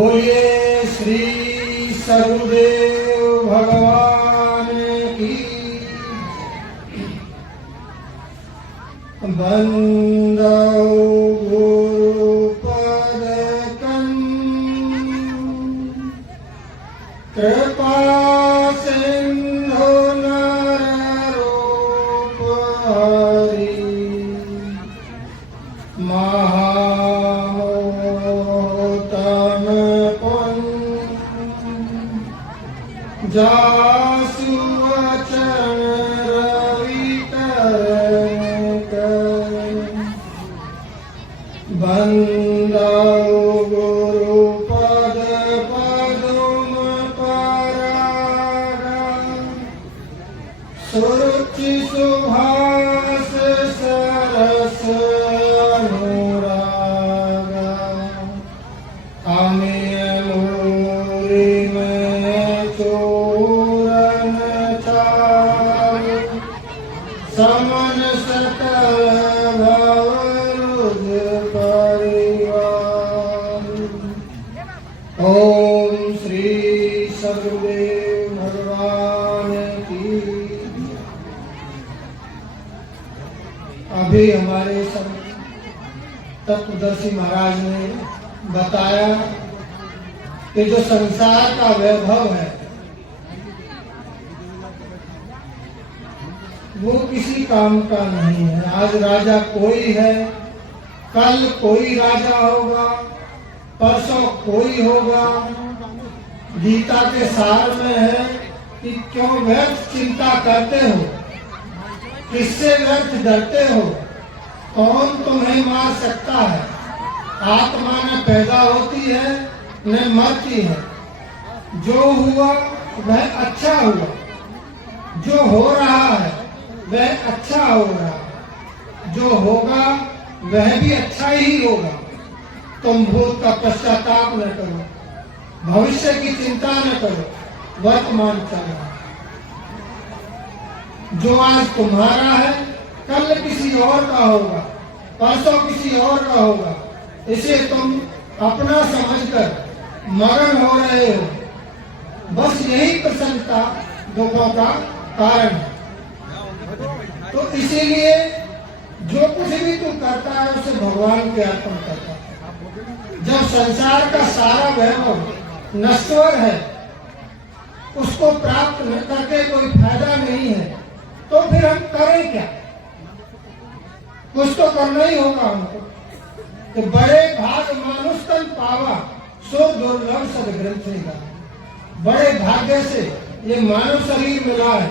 बोलिए श्री सरुदेव भगवान की। बंदो गुरुपदकं कृपा सिंधु नररूपहरि महामोहतम जासु वचन रविकर बंदो गुरुपद पदुम परागा सुरुचि सुभाष सरस अनुरागा अमीय मूरी में चूरन चारु समन सकल भवरुज परिवार। ओम श्री सदगुरुदेव भगवान की। अभी हमारे सब तत्वदर्शी महाराज ने बताया कि जो संसार का वैभव है वो किसी काम का नहीं है। आज राजा कोई है, कल कोई राजा होगा, परसों कोई होगा। गीता के सार में है कि क्यों व्यर्थ चिंता करते हो, किससे व्यर्थ डरते हो, कौन तुम्हें मार सकता है। आत्मा न पैदा होती है न मरती है। जो हुआ वह अच्छा हुआ, जो हो रहा है वह अच्छा हो रहा है, जो होगा वह भी अच्छा ही होगा। तुम भूत का पश्चाताप न करो, भविष्य की चिंता न करो, वर्तमान चलो। जो आज तुम्हारा है कल किसी और का होगा, परसों किसी और का होगा। इसे तुम अपना समझकर मगन हो रहे हो। बस यही प्रसन्नता दुखों का कारण है। तो इसीलिए जो कुछ भी तू करता है उसे भगवान के अर्पण करता है। जब संसार का सारा वैभव नश्वर है, उसको प्राप्त न करके कोई फायदा नहीं है, तो फिर हम करें क्या? कुछ तो करना ही होगा हमको। कि बड़े भाग मानुष तन पावा सो दुर्लभ सदग्रंथ का। बड़े भाग्य से ये मानव शरीर मिला है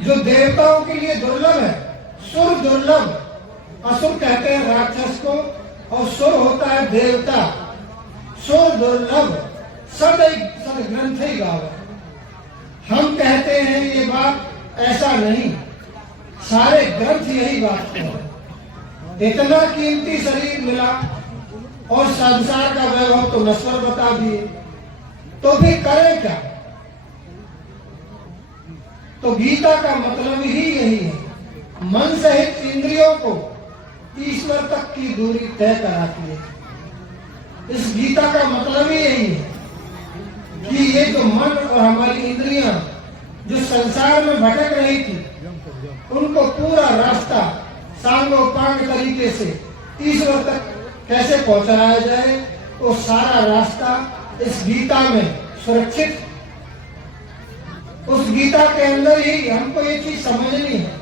जो देवताओं के लिए दुर्लभ है। सुर दुर्लभ, असुर कहते हैं राक्षस को, और सुर होता है देवता। सुर दुर्लभ सदग्रंथ ही गावा। हम कहते हैं ये बात ऐसा नहीं, सारे ग्रंथ यही बात है। इतना कीमती शरीर मिला और संसार का वैभव तो नश्वर बता दिए, तो फिर करें क्या? तो गीता का मतलब ही यही है, मन सहित इंद्रियों को ईश्वर तक की दूरी तय कराती है। इस गीता का मतलब ही यही है कि ये जो मन और हमारी इंद्रियां जो संसार में भटक रही थी, उनको पूरा रास्ता सांगोपांग तरीके से ईश्वर तक कैसे पहुंचाया जाए, वो सारा रास्ता इस गीता में सुरक्षित। उस गीता के अंदर ही हमको ये चीज समझनी है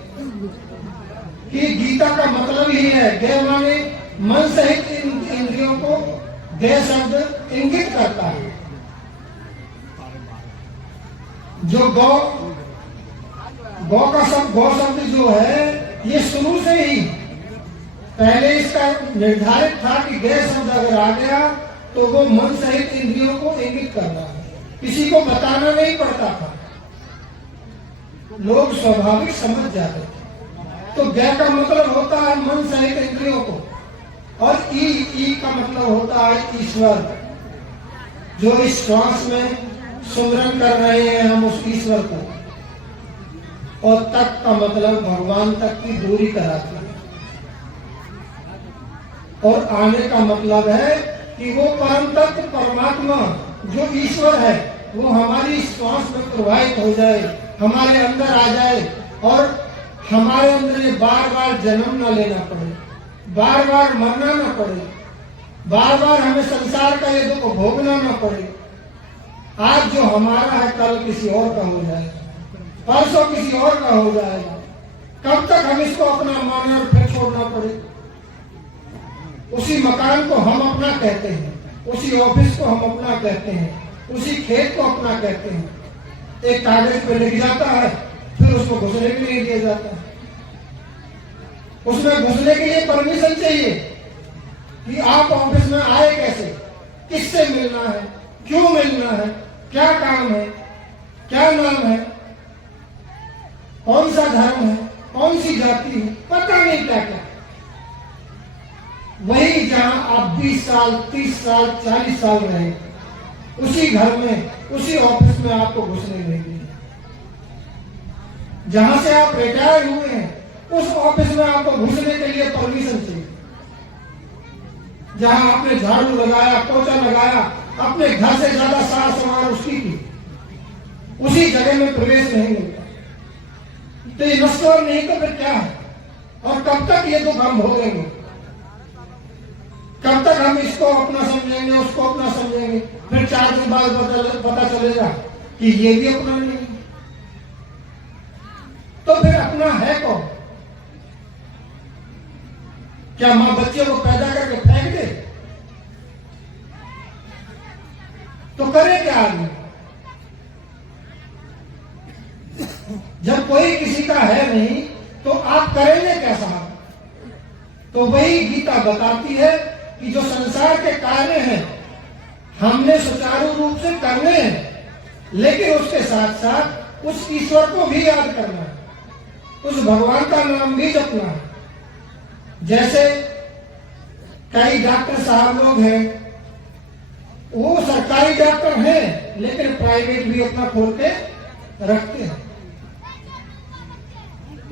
कि गीता का मतलब ही है, गय माने मन सहित इंद्रियों को गय शब्द इंगित करता है। जो गौ शब्द जो है ये शुरू से ही पहले इसका निर्धारित था कि गय शब्द अगर आ गया तो वो मन सहित इंद्रियों को इंगित करना है। किसी को बताना नहीं पड़ता था, लोग स्वाभाविक समझ जाते थे। तो गय का मतलब होता है मन सहित इंद्रियों को, और ई का मतलब होता है ईश्वर। जो इस श्वास में सुमरन कर रहे हैं हम उस ईश्वर को, और तक का मतलब भगवान तक की दूरी कराती है। और आने का मतलब है कि वो परम तत्व परमात्मा जो ईश्वर है वो हमारी श्वास में प्रवाहित हो जाए, हमारे अंदर आ जाए और हमारे अंदर ये बार बार जन्म ना लेना पड़े, बार बार मरना ना पड़े, बार बार हमें संसार का ये दुख भोगना ना पड़े। आज जो हमारा है कल किसी और का हो जाएगा, परसों किसी और का हो जाएगा। कब तक हम इसको अपना माने और फिर छोड़ना पड़े? उसी मकान को हम अपना कहते हैं, उसी ऑफिस को हम अपना कहते हैं, उसी खेत को अपना कहते हैं। एक कागज पे लिख जाता है, फिर उसको घुसने के लिए दिया जाता है। उसमें घुसने के लिए परमिशन चाहिए कि आप ऑफिस में आए कैसे, किससे मिलना है, क्यों मिलना है, क्या काम है, क्या नाम है, कौन सा धर्म है, कौन सी जाति है, पता नहीं क्या क्या। वही जहां आप 20 साल 30 साल 40 साल रहे, उसी घर में उसी ऑफिस में आपको घुसने नहीं दिया। जहां से आप रिटायर हुए हैं उस ऑफिस में आपको घुसने के लिए परमिशन चाहिए। जहां आपने झाड़ू लगाया, पोछा लगाया, अपने घर से ज्यादा सार संभाल उसकी की, उसी जगह में प्रवेश नहीं मिलता। तो ये नश्वर नहीं तो फिर क्या है? और कब तक ये दुख हम भोगेंगे? कब तक हम इसको अपना समझेंगे, उसको अपना समझेंगे? फिर 4 दिन बाद पता चलेगा कि ये भी अपना नहीं है। तो फिर अपना है कौन? क्या मां बच्चे को पैदा करके फेंक दे? तो करे क्या आदमी? जब कोई किसी का है नहीं तो आप करेंगे कैसा? तो वही गीता बताती है कि जो संसार के कार्य हैं हमने सुचारू रूप से करने हैं, लेकिन उसके साथ साथ उस ईश्वर को भी याद करना है, उस भगवान का नाम भी जपना है। जैसे कई डॉक्टर साहब लोग हैं, वो सरकारी डॉक्टर हैं लेकिन प्राइवेट भी अपना खोल के रखते हैं।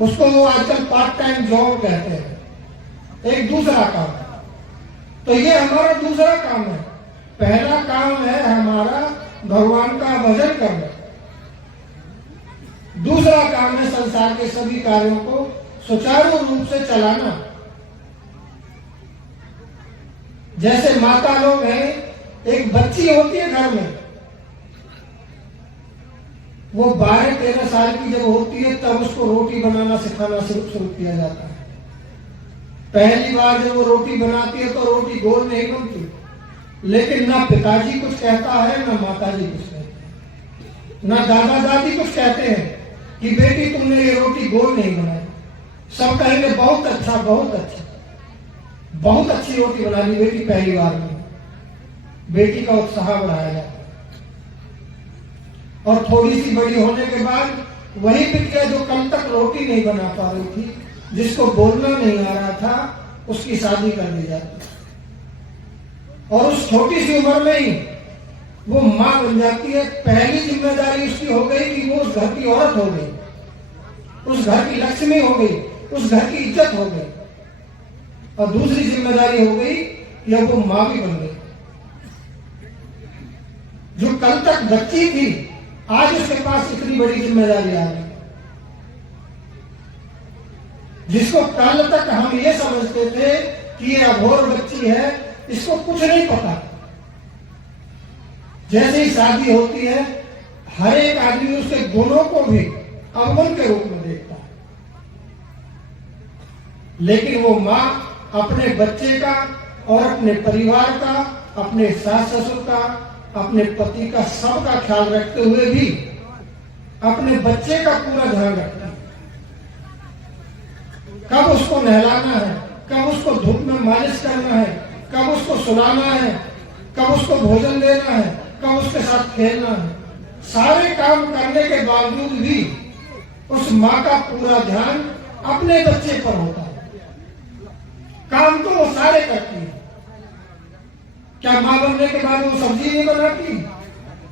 उसको वो आजकल पार्ट टाइम जॉब कहते हैं, एक दूसरा काम। तो ये हमारा दूसरा काम है। पहला काम है हमारा भगवान का भजन करना, दूसरा काम है संसार के सभी कार्यों को सुचारू रूप से चलाना। जैसे माता लोग हैं, एक बच्ची होती है घर में, वो 12-13 साल की जब होती है तब उसको रोटी बनाना सिखाना शुरू किया जाता है। पहली बार जब वो रोटी बनाती है तो रोटी गोल नहीं बनती, लेकिन ना पिताजी कुछ कहता है ना माताजी कुछ कहते हैं, ना दादा दादी कुछ कहते हैं कि बेटी तुमने ये रोटी गोल नहीं बनाई। सब कहेंगे बहुत अच्छा, बहुत अच्छा, बहुत अच्छी रोटी बना ली बेटी पहली बार में। बेटी का उत्साह बढ़ाया जाता है। और थोड़ी सी बड़ी होने के बाद वही बिटिया जो कल तक रोटी नहीं बना पा रही थी, जिसको बोलना नहीं आ रहा था, उसकी शादी कर दी जाती और उस छोटी सी उम्र में ही वो मां बन जाती है। पहली जिम्मेदारी उसकी हो गई कि वो उस घर की औरत हो गई, उस घर की लक्ष्मी हो गई, उस घर की इज्जत हो गई। और दूसरी जिम्मेदारी हो गई कि अब वो मां भी बन गई। जो कल तक बच्ची थी, आज उसके पास इतनी बड़ी जिम्मेदारी आ गई। जिसको कल तक हम ये समझते थे कि ये अघोर बच्ची है, इसको कुछ नहीं पता। जैसे ही शादी होती है, हर एक आदमी उसके गुणों को भी अवगुण के रूप में देखता है, लेकिन वो मां अपने बच्चे का और अपने परिवार का, अपने सास ससुर का, अपने पति का, सबका ख्याल रखते हुए भी अपने बच्चे का पूरा ध्यान रखता है। कब उसको नहलाना है, कब उसको धूप में मालिश करना है, कब उसको सुलाना है, कब उसको भोजन देना है, कब उसके साथ खेलना है, सारे काम करने के बावजूद भी उस माँ का पूरा ध्यान अपने बच्चे पर होता है। काम तो वो सारे करती है। क्या माँ बनने के बाद वो सब्जी नहीं बनाती?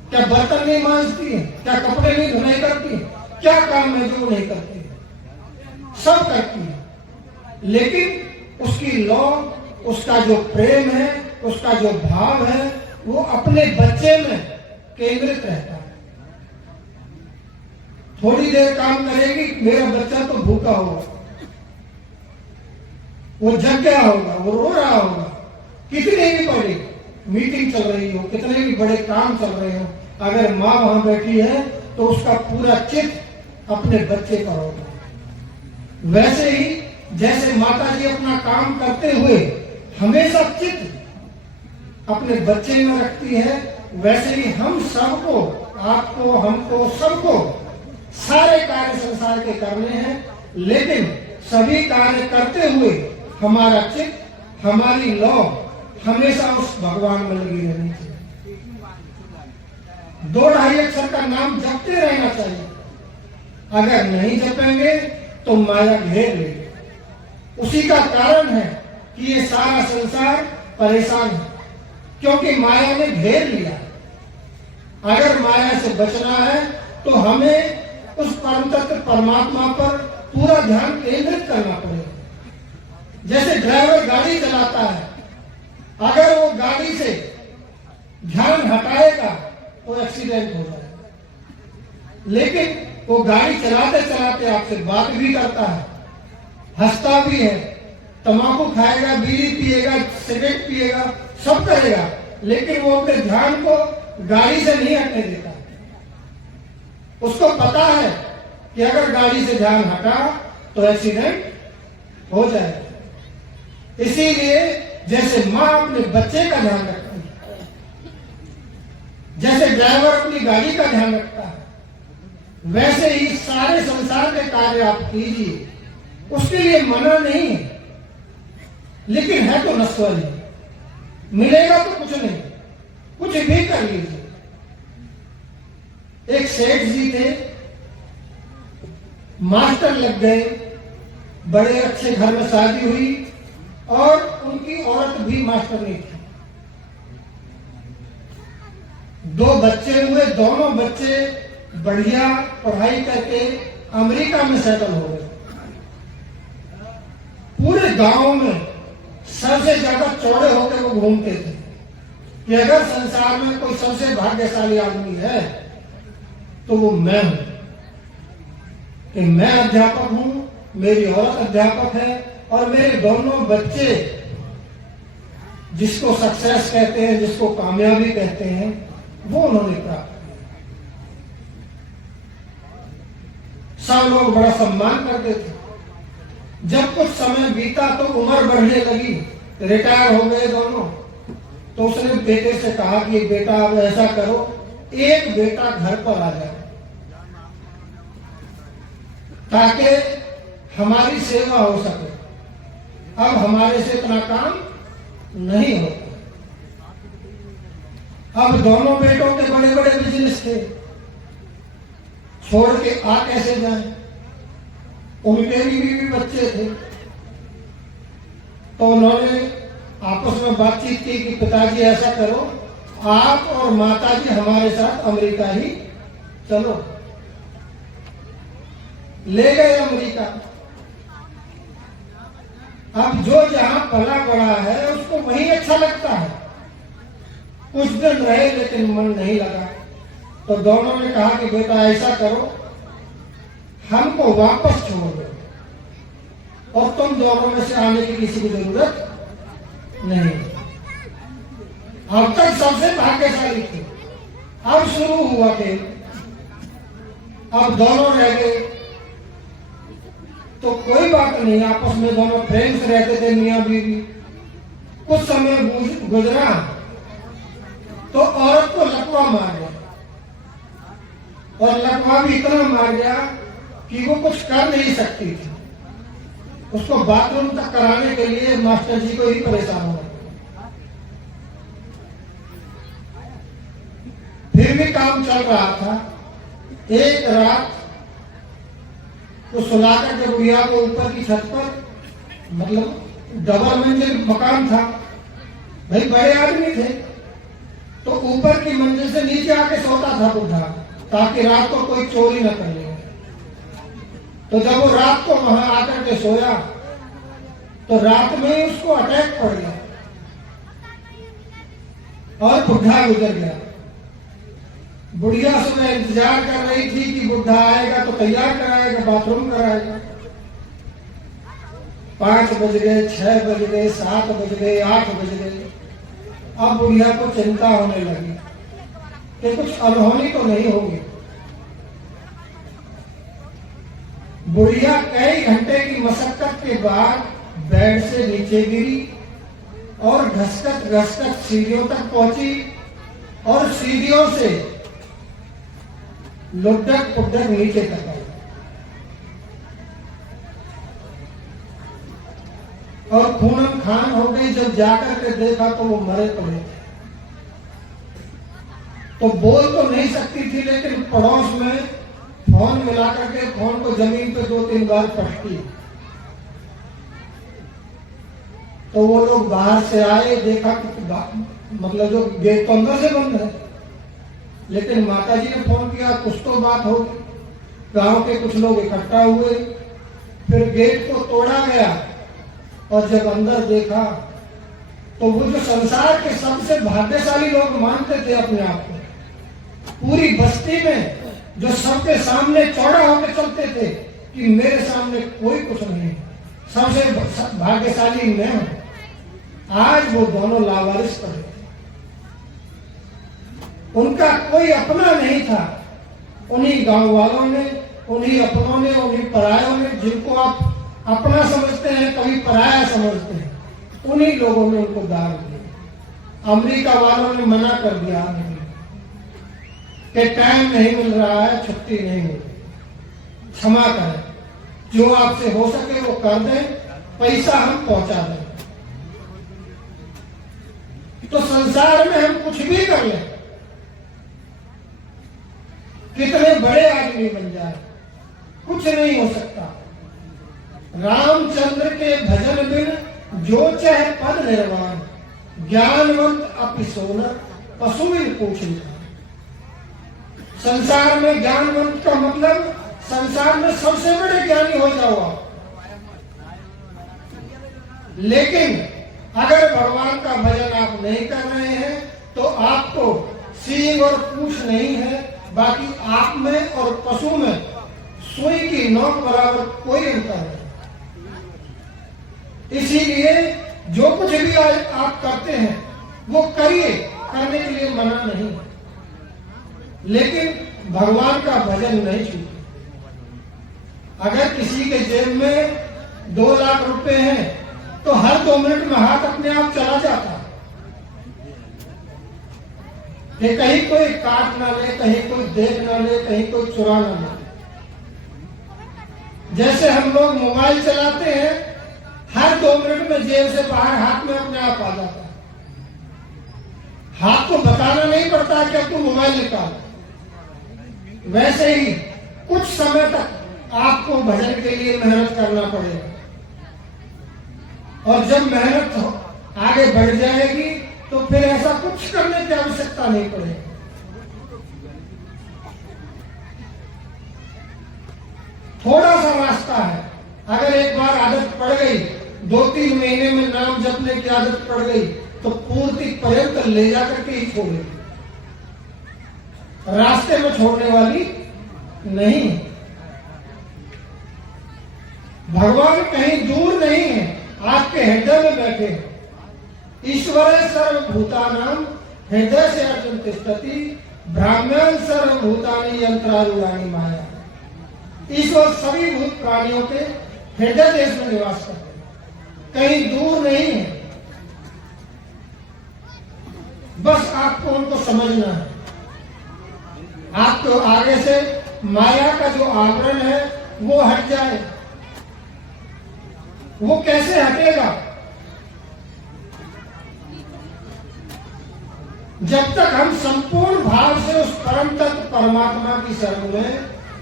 क्या बर्तन नहीं मांजती है? क्या कपड़े नहीं धुलाई करती? क्या काम है जो वो नहीं करती? सब करती है, लेकिन उसकी लौ, उसका जो प्रेम है, उसका जो भाव है वो अपने बच्चे में केंद्रित रहता है। थोड़ी देर काम करेगी, मेरा बच्चा तो भूखा होगा, वो जग गया होगा, वो रो रहा होगा, कितनी भी बड़ी मीटिंग चल रही हो, कितने भी बड़े काम चल रहे हो, अगर माँ वहां बैठी है तो उसका पूरा चित्त अपने बच्चे पर होगा। वैसे ही जैसे माता जी अपना काम करते हुए हमेशा चित्त अपने बच्चे में रखती है, वैसे ही हम सबको, आपको, हमको, सबको सारे कार्य संसार के करने हैं, लेकिन सभी कार्य करते हुए हमारा चित्त, हमारी लौ हमेशा उस भगवान में लगी रहनी चाहिए। 2-2.5 अक्षर का नाम जपते रहना चाहिए। अगर नहीं जपेंगे तो माया घेर लेगी। उसी का कारण है कि ये सारा संसार परेशान है, क्योंकि माया ने घेर लिया। अगर माया से बचना है तो हमें उस परम तत्व परमात्मा पर पूरा ध्यान केंद्रित करना पड़ेगा। जैसे ड्राइवर गाड़ी चलाता है, अगर वो गाड़ी से ध्यान हटाएगा तो एक्सीडेंट हो जाएगा, लेकिन वो गाड़ी चलाते चलाते आपसे बात भी करता है, हंसता भी है, तंबाकू खाएगा, बीड़ी पिएगा, सिगरेट पिएगा, सब करेगा, लेकिन वो अपने ध्यान को गाड़ी से नहीं हटने देता। उसको पता है कि अगर गाड़ी से ध्यान हटा तो एक्सीडेंट हो जाएगा। इसीलिए जैसे माँ अपने बच्चे का ध्यान रखती है, जैसे ड्राइवर अपनी गाड़ी का ध्यान रखता है, वैसे ही सारे संसार के कार्य आप कीजिए। उसके लिए मना नहीं है, लेकिन है तो नश्वर ही, मिलेगा तो कुछ नहीं, कुछ भी कर लीजिए। एक सेठ जी थे, मास्टर लग गए, बड़े अच्छे घर में शादी हुई और उनकी औरत भी मास्टर नहीं थी। 2 बच्चे हुए, दोनों बच्चे बढ़िया पढ़ाई करके अमेरिका में सेटल हो गए। पूरे गांव में सबसे ज्यादा चौड़े होकर वो घूमते थे कि अगर संसार में कोई सबसे भाग्यशाली आदमी है तो वो मैं हूं, कि मैं अध्यापक हूं, मेरी औरत अध्यापक है और मेरे दोनों बच्चे, जिसको सक्सेस कहते हैं, जिसको कामयाबी कहते हैं, वो उन्होंने प्राप्त किया। सब लोग बड़ा सम्मान करते थे। जब कुछ समय बीता तो उम्र बढ़ने लगी, रिटायर हो गए दोनों, तो उसने बेटे से कहा कि बेटा अब ऐसा करो, एक बेटा घर पर आ जाए ताकि हमारी सेवा हो सके। अब हमारे से इतना काम नहीं होता। अब दोनों बेटों के बड़े बड़े बिजनेस थे, छोड़ के आ कैसे जाएं? उनके भी बच्चे थे। तो उन्होंने आपस में बातचीत की कि पिताजी ऐसा करो, आप और माताजी हमारे साथ अमेरिका ही चलो। ले गए अमेरिका। अब जो जहां पला बड़ा है उसको वही अच्छा लगता है। कुछ दिन रहे लेकिन मन नहीं लगा, तो दोनों ने कहा कि बेटा ऐसा करो, हमको वापस छोड़ दो और तुम दोनों में से आने की किसी की जरूरत नहीं। अब तक सबसे भाग्यशाली थे, अब शुरू हुआ खेल। अब दोनों रह गए तो कोई बात नहीं, आपस में दोनों फ्रेंड्स रहते थे, मियां बीवी। कुछ समय गुजरा तो औरत को लकवा मार गया, और लकवा भी इतना मार गया कि वो कुछ कर नहीं सकती थी। उसको बाथरूम तक कराने के लिए मास्टर जी को ही परेशान हुआ। फिर भी काम चल रहा था। एक रात तो सुलाकर के बुढ़िया को ऊपर की छत पर, मतलब डबल मंजिल मकान था, भाई बड़े आदमी थे, तो ऊपर की मंजिल से नीचे आके सोता था बुढ़ा, ताकि रात को कोई चोरी न कर ले। तो जब वो रात को वहां आकर के सोया तो रात में उसको अटैक पड़ गया। और बुढ़ा गुजर गया। बुढ़िया सुबह इंतजार कर रही थी कि बुढ़ा आएगा तो तैयार कराएगा, बाथरूम कराएगा। 5 बज गए, 6 बज गए, 7 बज गए, 8 बज गए। अब बुढ़िया को चिंता होने लगी कि कुछ अनहोनी तो नहीं होगी। बुढ़िया कई घंटे की मशक्कत के बाद बेड से नीचे गिरी और घसकत घसकत सीढ़ियों तक पहुंची और सीढ़ियों से लुढ़क पुढ़क नीचे तक आई और खूनम खान हो गई। जब जाकर के देखा तो वो मरे पड़े थे। तो बोल तो नहीं सकती थी, लेकिन पड़ोस में फोन मिला करके फोन को जमीन पे 2-3 बार पटकी। तो वो लोग बाहर से आए, देखा कि मतलब जो गेट तो अंदर से बंद है, लेकिन माता जी ने फोन किया, कुछ तो बात होगी। गांव के कुछ लोग इकट्ठा हुए, फिर गेट को तोड़ा गया और जब अंदर देखा तो वो जो संसार के सबसे भाग्यशाली लोग मानते थे अपने आप को, पूरी बस्ती में जो सबके सामने चौड़ा होकर चलते थे कि मेरे सामने कोई कुछ नहीं, सबसे भाग्यशाली मैं हूं, आज वो दोनों लावारिस पड़े। उनका कोई अपना नहीं था। उन्हीं गांव वालों ने, उन्हीं अपनों ने, उन्हीं परायों ने, जिनको आप अपना समझते हैं कभी पराया समझते हैं, उन्हीं लोगों ने उनको दान दिया। अमेरिका वालों ने मना कर दिया कि टाइम नहीं मिल रहा है, छुट्टी नहीं मिल रही, क्षमा करें, जो आपसे हो सके वो कर दें, पैसा हम पहुंचा दें। तो संसार में हम कुछ भी कर लें, कितने बड़े आदमी बन जाए, कुछ नहीं हो सकता। रामचंद्र के भजन बिन जो चाहे पद निर्वाण, ज्ञानवंत अपि सोनर पशु बिन पूछ लिया। संसार में ज्ञानवंत का मतलब संसार में सबसे बड़े ज्ञानी हो जाओ आप। लेकिन अगर भगवान का भजन आप नहीं कर रहे हैं तो आपको सींग और पूछ नहीं है, बाकी आप में और पशु में सुई की नोक बराबर कोई अंतर नहीं। इसीलिए जो कुछ भी आप करते हैं वो करिए, करने के लिए मना नहीं, लेकिन भगवान का भजन नहीं छूटे। अगर किसी के जेब में 2 लाख रुपए हैं तो हर 2 मिनट में हाथ अपने आप चला जाता है कि कहीं कोई काट ना ले, कहीं कोई देख ना ले, कहीं कोई चुरा ना ले। जैसे हम लोग मोबाइल चलाते हैं, हर 2 मिनट में जेब से बाहर हाथ में अपने आप आ जाता है। हाथ को बताना नहीं पड़ता कि अब तू मोबाइल निकाल। वैसे ही कुछ समय तक आपको भजन के लिए मेहनत करना पड़ेगा, और जब मेहनत आगे बढ़ जाएगी तो फिर ऐसा कुछ करने की आवश्यकता नहीं पड़ेगी। थोड़ा सा रास्ता है, अगर एक बार आदत पड़ गई, 2-3 महीने में नाम जपने की आदत पड़ गई तो पूर्ति पर्यंत ले जाकर के ही छोड़ेगी, रास्ते में छोड़ने वाली नहीं। भगवान कहीं दूर नहीं है, आपके हृदय में बैठे हैं। ईश्वर सर्वभूतानां हृदय से अर्जुन तिष्ठति, ब्राह्मण सर्वभूतानि यंत्रारूढ़ानि माया। ईश्वर सभी भूत प्राणियों के हृदय देश में निवास करते हैं, कहीं दूर नहीं है। बस आपको उनको समझना है। आपको आगे से माया का जो आवरण है वो हट जाए। वो कैसे हटेगा? जब तक हम संपूर्ण भाव से उस परम तत्व परमात्मा की शरण में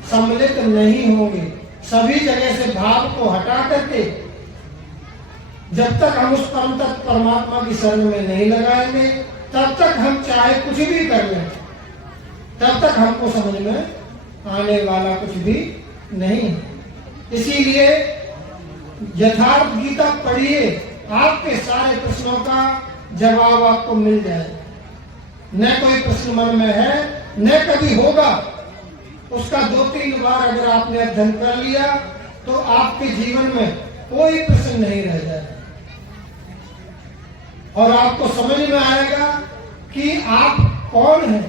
सम्मिलित नहीं होंगे, सभी जगह से भाव को हटा करके जब तक हम उस परम तत्व परमात्मा की शरण में नहीं लगाएंगे, तब तक हम चाहे कुछ भी कर लें, तब तक हमको समझ में आने वाला कुछ भी नहीं। इसीलिए यथार्थ गीता पढ़िए, आपके सारे प्रश्नों का जवाब आपको मिल जाए। न कोई प्रश्न मन में है, न कभी होगा। उसका 2-3 बार अगर आपने अध्ययन कर लिया तो आपके जीवन में कोई प्रश्न नहीं रह जाएगा और आपको समझ में आएगा कि आप कौन हैं,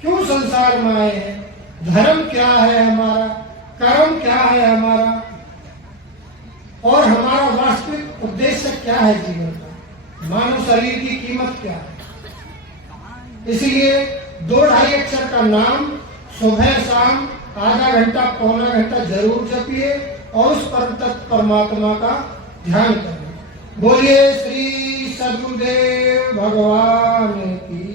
क्यों संसार में आए हैं, धर्म क्या है हमारा, कर्म क्या है हमारा और हमारा वास्तविक उद्देश्य क्या है जीवन का, मानव शरीर की कीमत क्या है। इसलिए 2-2.5 अक्षर का नाम सुबह शाम आधा घंटा पौना घंटा जरूर जपिए और उस परम तत्व परमात्मा का ध्यान करें। बोलिए श्री सद्गुरुदेव भगवान की।